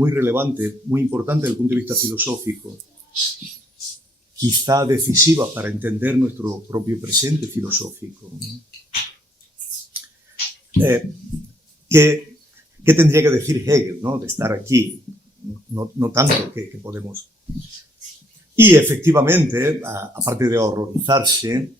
muy relevante, muy importante desde el punto de vista filosófico, quizá decisiva para entender nuestro propio presente filosófico. ¿Qué tendría que decir Hegel, ¿no?, de estar aquí? No tanto que podemos. Y efectivamente, aparte de horrorizarse,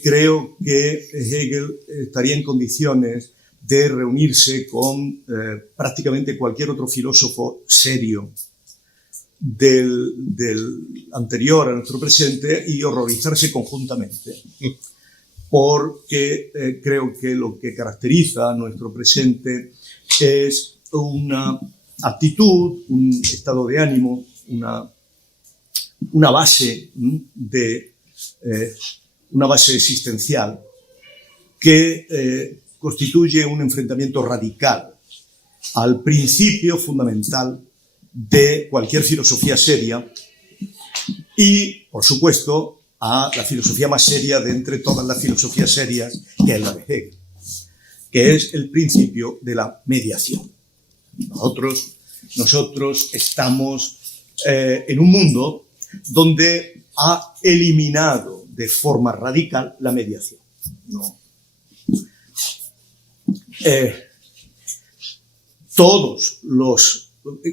creo que Hegel estaría en condiciones de reunirse con prácticamente cualquier otro filósofo serio del anterior a nuestro presente y horrorizarse conjuntamente, porque creo que lo que caracteriza a nuestro presente es una actitud, un estado de ánimo, una base existencial que constituye un enfrentamiento radical al principio fundamental de cualquier filosofía seria y, por supuesto, a la filosofía más seria de entre todas las filosofías serias, que es la de Hegel, que es el principio de la mediación. Nosotros estamos en un mundo donde ha eliminado de forma radical la mediación. Todos los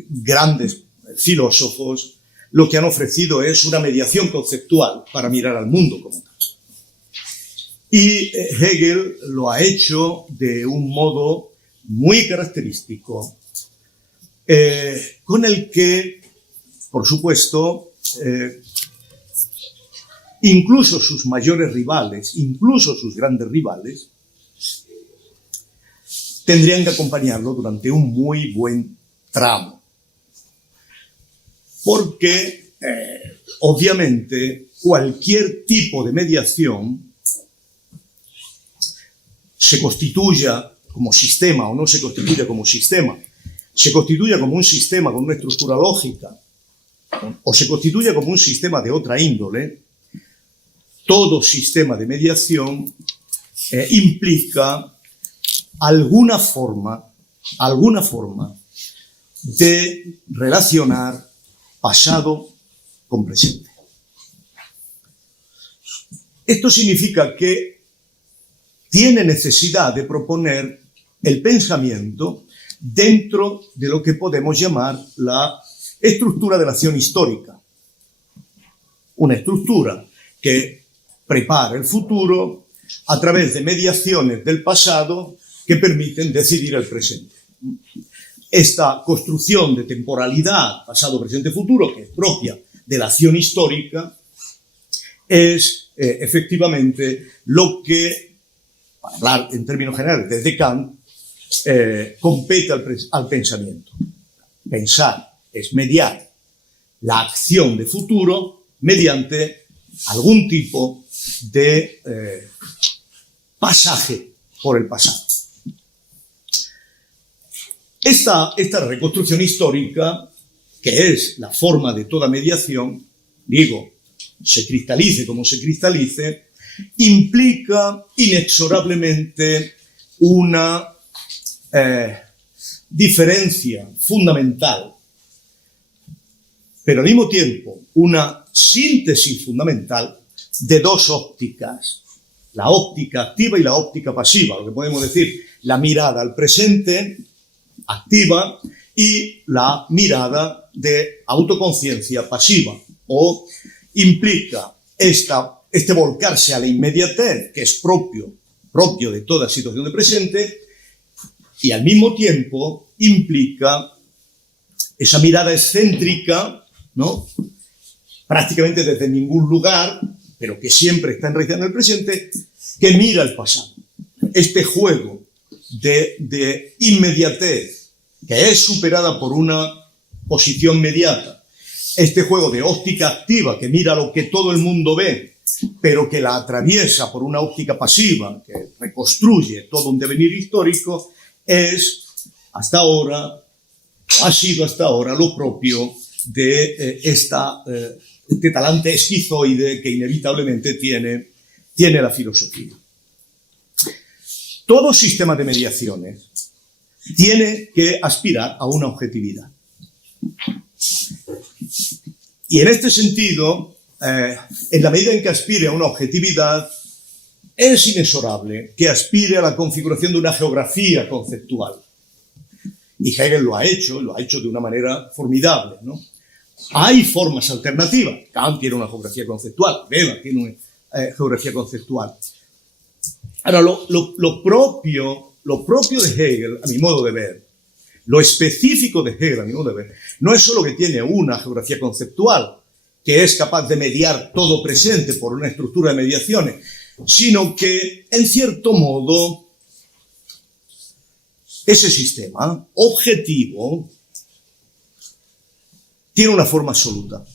grandes filósofos lo que han ofrecido es una mediación conceptual para mirar al mundo como tal. Y Hegel lo ha hecho de un modo muy característico, con el que, por supuesto, incluso sus mayores rivales, incluso sus grandes rivales, tendrían que acompañarlo durante un muy buen tramo. Porque, obviamente, cualquier tipo de mediación, se constituya como sistema o no se constituya como sistema, se constituya como un sistema con una estructura lógica o se constituya como un sistema de otra índole, todo sistema de mediación implica alguna forma de relacionar pasado con presente. Esto significa que tiene necesidad de proponer el pensamiento dentro de lo que podemos llamar la estructura de la acción histórica. Una estructura que prepara el futuro a través de mediaciones del pasado que permiten decidir el presente. Esta construcción de temporalidad, pasado, presente, futuro, que es propia de la acción histórica, es efectivamente lo que, para hablar en términos generales desde Kant, compete al pensamiento. Pensar es mediar la acción de futuro mediante algún tipo de pasaje por el pasado. Esta reconstrucción histórica, que es la forma de toda mediación, se cristalice como se cristalice, implica inexorablemente una diferencia fundamental, pero al mismo tiempo una síntesis fundamental de dos ópticas, la óptica activa y la óptica pasiva, lo que podemos decir, la mirada al presente activa y la mirada de autoconciencia pasiva, o implica este volcarse a la inmediatez, que es propio de toda situación de presente, y al mismo tiempo implica esa mirada excéntrica, ¿no?, prácticamente desde ningún lugar, pero que siempre está enraizada en el presente, que mira el pasado. Este juego de inmediatez, que es superada por una posición mediata, este juego de óptica activa, que mira lo que todo el mundo ve, pero que la atraviesa por una óptica pasiva, que reconstruye todo un devenir histórico, ha sido hasta ahora lo propio de este talante esquizoide que inevitablemente tiene la filosofía. Todo sistema de mediaciones tiene que aspirar a una objetividad. Y en este sentido, en la medida en que aspire a una objetividad, es inexorable que aspire a la configuración de una geografía conceptual. Y Hegel lo ha hecho de una manera formidable, ¿no? Hay formas alternativas. Kant tiene una geografía conceptual, Weber tiene una geografía conceptual. Ahora, lo propio de Hegel, a mi modo de ver, lo específico de Hegel, a mi modo de ver, no es solo que tiene una geografía conceptual, que es capaz de mediar todo presente por una estructura de mediaciones, sino que, en cierto modo, ese sistema objetivo tiene una forma absoluta.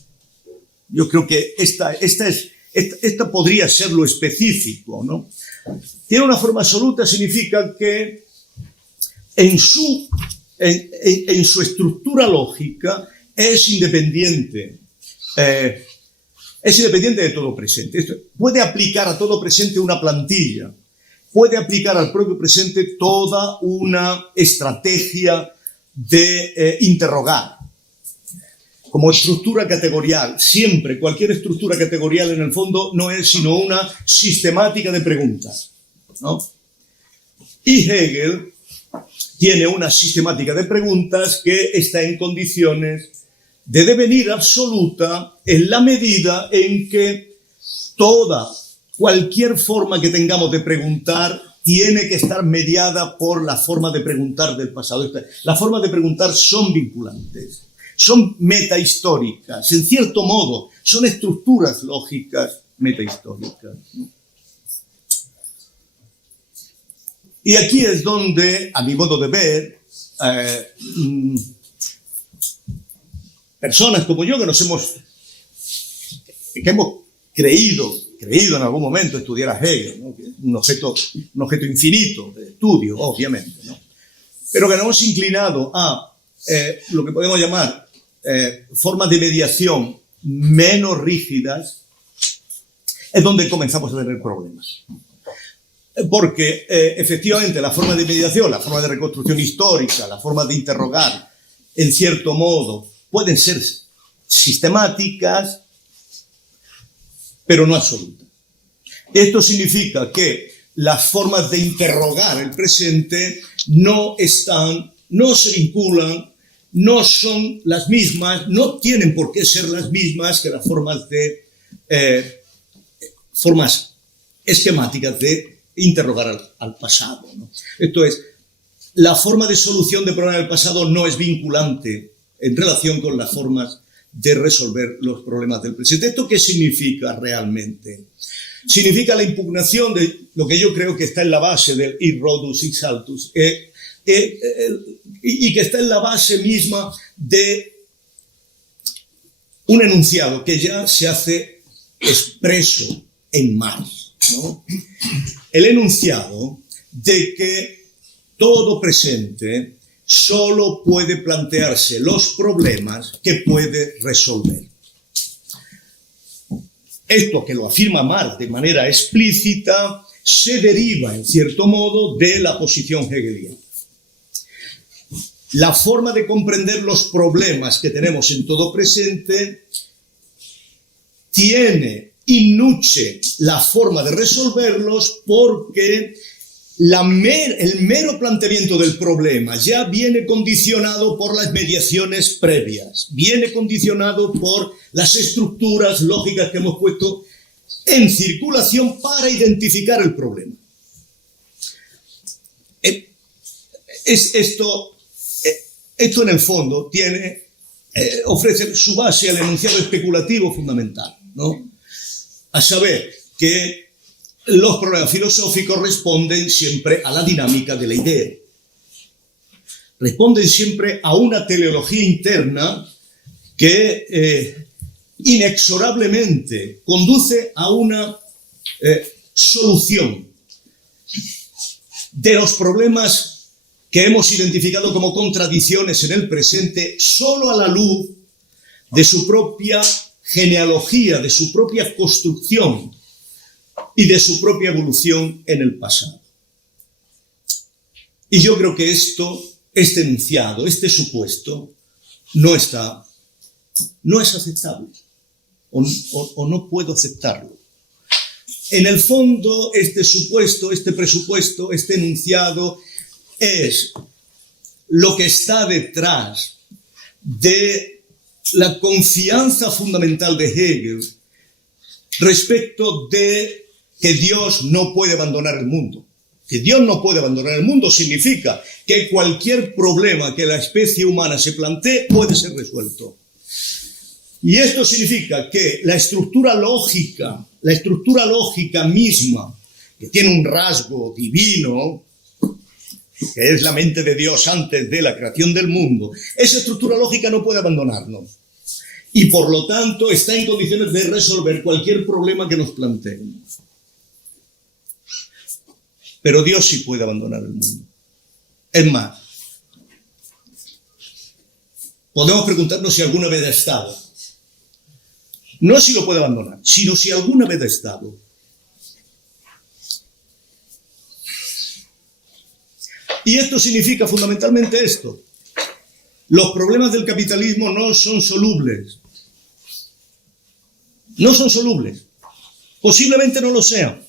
Yo creo que esta podría ser lo específico, ¿no? Tiene una forma absoluta significa que en su estructura lógica es independiente de todo presente. Esto puede aplicar a todo presente una plantilla, puede aplicar al propio presente toda una estrategia de interrogar. Como estructura categorial, siempre, cualquier estructura categorial en el fondo no es sino una sistemática de preguntas, ¿no? Y Hegel tiene una sistemática de preguntas que está en condiciones de devenir absoluta en la medida en que cualquier forma que tengamos de preguntar tiene que estar mediada por la forma de preguntar del pasado. Las formas de preguntar son vinculantes, son metahistóricas, en cierto modo, son estructuras lógicas metahistóricas. Y aquí es donde, a mi modo de ver, personas como yo que hemos creído en algún momento estudiar a Hegel, ¿no? Que es un objeto infinito de estudio, obviamente, ¿no? Pero que nos hemos inclinado a lo que podemos llamar formas de mediación menos rígidas, es donde comenzamos a tener problemas. Porque efectivamente la forma de mediación, la forma de reconstrucción histórica, la forma de interrogar, en cierto modo, pueden ser sistemáticas, pero no absolutas. Esto significa que las formas de interrogar el presente no se vinculan, no son las mismas, no tienen por qué ser las mismas que las formas esquemáticas de interrogar al pasado, ¿no? Esto es, la forma de solución de problemas del pasado no es vinculante en relación con las formas de resolver los problemas del presente. ¿Esto qué significa realmente? Significa la impugnación de lo que yo creo que está en la base del hic Rhodus hic Saltus, y que está en la base misma de un enunciado que ya se hace expreso en Marx, ¿no? El enunciado de que todo presente solo puede plantearse los problemas que puede resolver. Esto, que lo afirma Marx de manera explícita, se deriva, en cierto modo, de la posición hegeliana. La forma de comprender los problemas que tenemos en todo presente tiene in nuce la forma de resolverlos, porque el mero planteamiento del problema ya viene condicionado por las mediaciones previas, viene condicionado por las estructuras lógicas que hemos puesto en circulación para identificar el problema. Esto en el fondo ofrece su base al enunciado especulativo fundamental, ¿no? A saber que los problemas filosóficos responden siempre a la dinámica de la idea. Responden siempre a una teleología interna que inexorablemente conduce a una solución de los problemas que hemos identificado como contradicciones en el presente solo a la luz de su propia genealogía, de su propia construcción y de su propia evolución en el pasado. Y yo creo que este enunciado, este supuesto, no es aceptable, o no puedo aceptarlo. En el fondo, este supuesto, este presupuesto, este enunciado es lo que está detrás de la confianza fundamental de Hegel respecto de que Dios no puede abandonar el mundo. Que Dios no puede abandonar el mundo significa que cualquier problema que la especie humana se plantee puede ser resuelto. Y esto significa que la estructura lógica misma, que tiene un rasgo divino, que es la mente de Dios antes de la creación del mundo, esa estructura lógica no puede abandonarnos. Y por lo tanto está en condiciones de resolver cualquier problema que nos planteemos. Pero Dios sí puede abandonar el mundo. Es más, podemos preguntarnos si alguna vez ha estado. No si lo puede abandonar, sino si alguna vez ha estado. Y esto significa fundamentalmente esto. Los problemas del capitalismo no son solubles. No son solubles. Posiblemente no lo sean.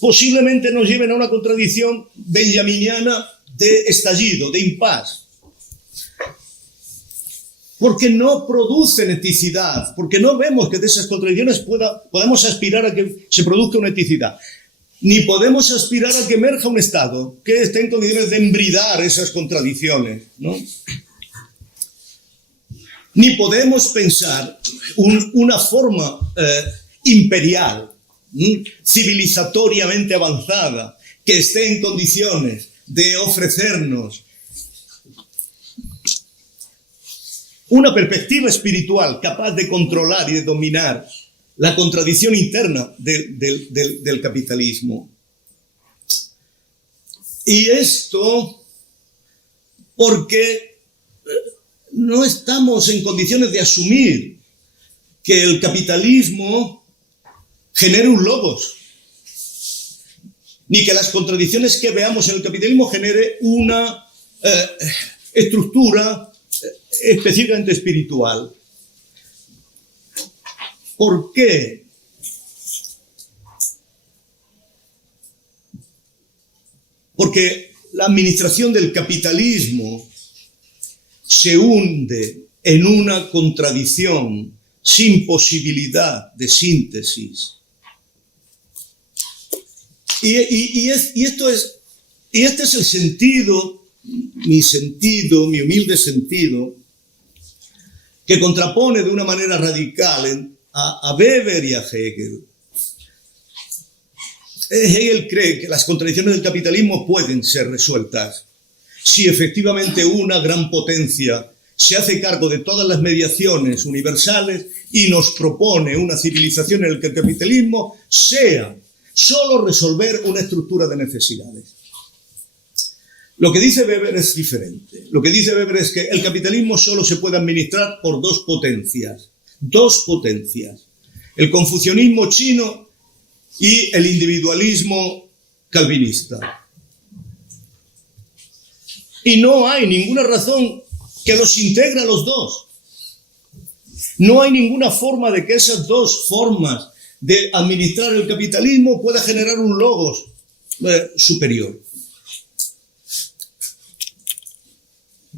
Posiblemente nos lleven a una contradicción benjaminiana de estallido, de impasse. Porque no producen eticidad, porque no vemos que de esas contradicciones podamos aspirar a que se produzca una eticidad. Ni podemos aspirar a que emerja un Estado que esté en condiciones de embridar esas contradicciones, ¿no? Ni podemos pensar una forma imperial, civilizatoriamente avanzada, que esté en condiciones de ofrecernos una perspectiva espiritual capaz de controlar y de dominar la contradicción interna del capitalismo. Y esto porque no estamos en condiciones de asumir que el capitalismo genere un logos, ni que las contradicciones que veamos en el capitalismo genere una estructura específicamente espiritual. ¿Por qué? Porque la administración del capitalismo se hunde en una contradicción sin posibilidad de síntesis. Y este es el sentido, mi humilde sentido, que contrapone de una manera radical a Weber y a Hegel. Hegel cree que las contradicciones del capitalismo pueden ser resueltas si efectivamente una gran potencia se hace cargo de todas las mediaciones universales y nos propone una civilización en la que el capitalismo sea solo resolver una estructura de necesidades. Lo que dice Weber es diferente. Lo que dice Weber es que el capitalismo solo se puede administrar por dos potencias. Dos potencias. El confucianismo chino y el individualismo calvinista. Y no hay ninguna razón que los integre a los dos. No hay ninguna forma de que esas dos formas de administrar el capitalismo pueda generar un logos superior.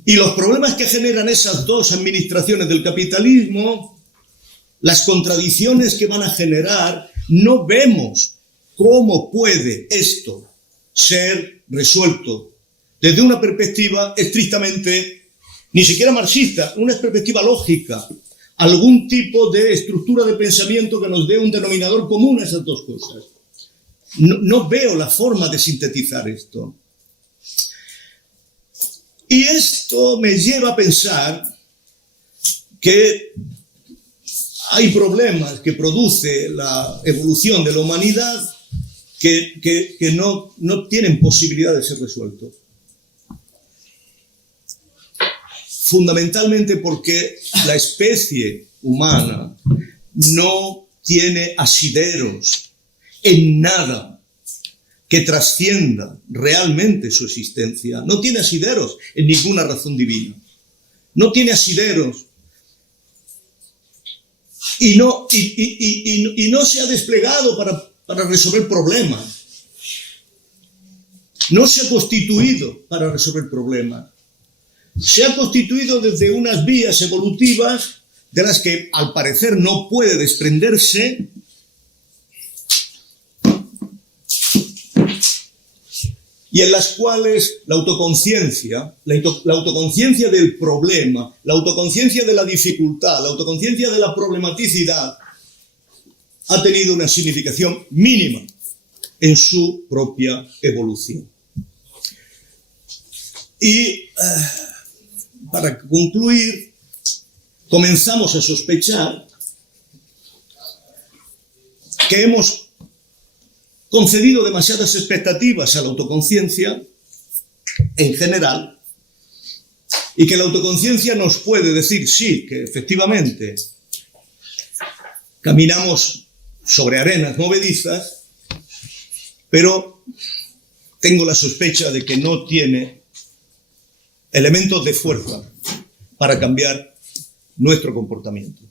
Y los problemas que generan esas dos administraciones del capitalismo, las contradicciones que van a generar, no vemos cómo puede esto ser resuelto desde una perspectiva estrictamente, ni siquiera marxista, una perspectiva lógica, algún tipo de estructura de pensamiento que nos dé un denominador común a esas dos cosas. No veo la forma de sintetizar esto. Y esto me lleva a pensar que hay problemas que produce la evolución de la humanidad que no tienen posibilidad de ser resueltos. Fundamentalmente porque la especie humana no tiene asideros en nada que trascienda realmente su existencia. No tiene asideros en ninguna razón divina. no tiene asideros y no se ha desplegado para resolver problemas. No se ha constituido para resolver problemas. Se ha constituido desde unas vías evolutivas de las que al parecer no puede desprenderse y en las cuales la autoconciencia del problema, la autoconciencia de la dificultad, la autoconciencia de la problematicidad ha tenido una significación mínima en su propia evolución. Y para concluir, comenzamos a sospechar que hemos concedido demasiadas expectativas a la autoconciencia en general y que la autoconciencia nos puede decir, sí, que efectivamente caminamos sobre arenas movedizas, pero tengo la sospecha de que no tiene elementos de fuerza para cambiar nuestro comportamiento.